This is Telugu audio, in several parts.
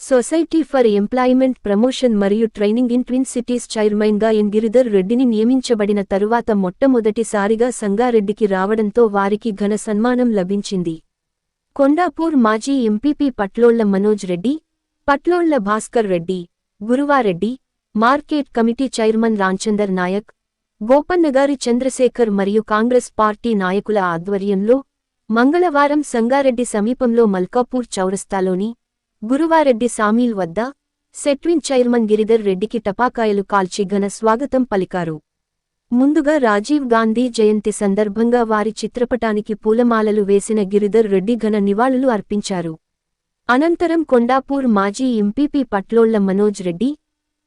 సొసైటీ ఫర్ ఎంప్లాయ్మెంట్ ప్రమోషన్ మరియు ట్రైనింగ్ ఇన్ ట్విన్ సిటీస్ చైర్మన్గా ఎన్ గిరిధర్ రెడ్డిని నియమించబడిన తరువాత మొట్టమొదటిసారిగా సంగారెడ్డికి రావడంతో వారికి ఘన సన్మానం లభించింది. కొండాపూర్ మాజీ MPP Patlolla Manoj Reddy, Patlolla Bhaskar Reddy, Guruvareddy, market committee chairman Ramchander Naik, గోపన్నగారి చంద్రశేఖర్ మరియు కాంగ్రెస్ పార్టీ నాయకుల ఆధ్వర్యంలో మంగళవారం సంగారెడ్డి సమీపంలో మల్కాపూర్ చౌరస్తాలోని గురువారెడ్డి సామీల్ వద్ద సెట్విన్ చైర్మన్ గిరిధర్ రెడ్డికి టపాకాయలు కాల్చి ఘన స్వాగతం పలికారు. ముందుగా రాజీవ్ గాంధీ జయంతి సందర్భంగా వారి చిత్రపటానికి పూలమాలలు వేసిన గిరిధర్ రెడ్డి ఘన నివాళులు అర్పించారు. అనంతరం కొండాపూర్ మాజీ MPP Patlolla Manoj Reddy,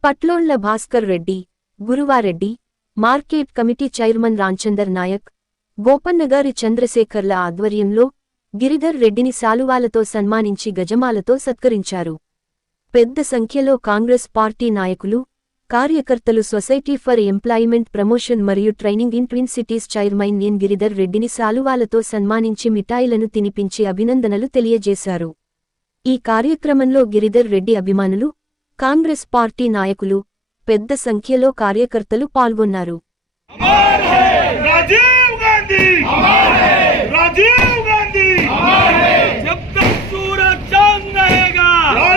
Patlolla Bhaskar Reddy, Guruvareddy, market committee chairman Ramchander Naik, గోపన్నగారి చంద్రశేఖర్ల ఆధ్వర్యంలో గిరిధర్ రెడ్డిని శాలువాలతో సన్మానించి గజమాలతో సత్కరించారు. పెద్ద సంఖ్యలో కాంగ్రెస్ పార్టీ నాయకులు, కార్యకర్తలు సొసైటీ ఫర్ ఎంప్లాయ్మెంట్ ప్రమోషన్ మరియు training in twin cities chairman N Giridhar రెడ్డిని శాలువాలతో సన్మానించి మిఠాయిలను తినిపించి అభినందనలు తెలియజేశారు. ఈ కార్యక్రమంలో గిరిధర్ రెడ్డి అభిమానులు, కాంగ్రెస్ పార్టీ నాయకులు, పెద్ద సంఖ్యలో కార్యకర్తలు పాల్గొన్నారు.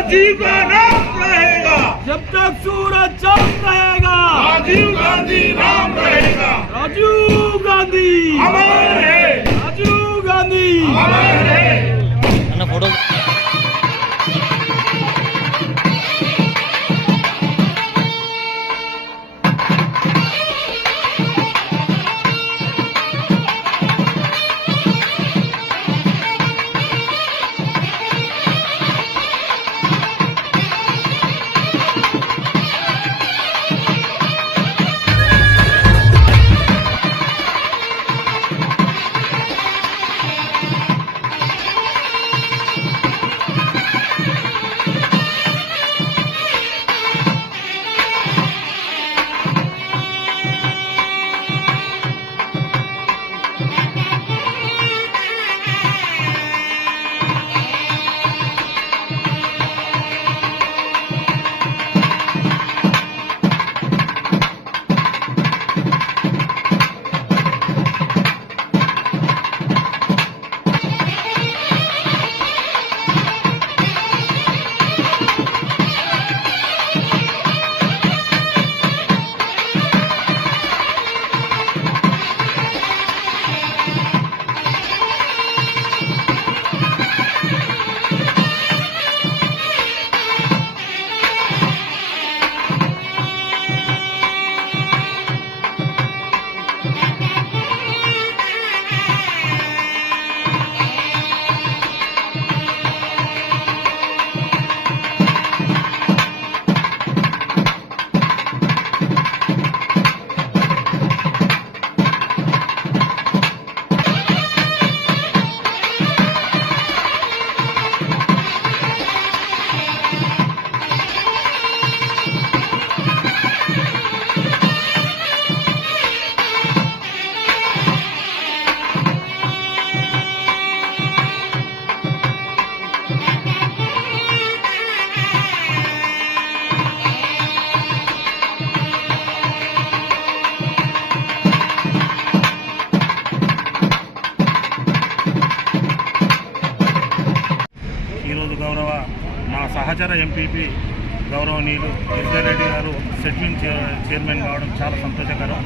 राजीव का नाम रहेगा जब तक सूरज चांद रहेगा, राजीव गांधी नाम रहेगा, राजीव गांधी अमर है, राजीव गांधी अमर है। फोटो గౌరవ మా సహచర ఎంపీపీ గౌరవనీయులు గిరిధర్ రెడ్డి గారు సెట్విన్ చైర్మన్ కావడం చాలా సంతోషకరం.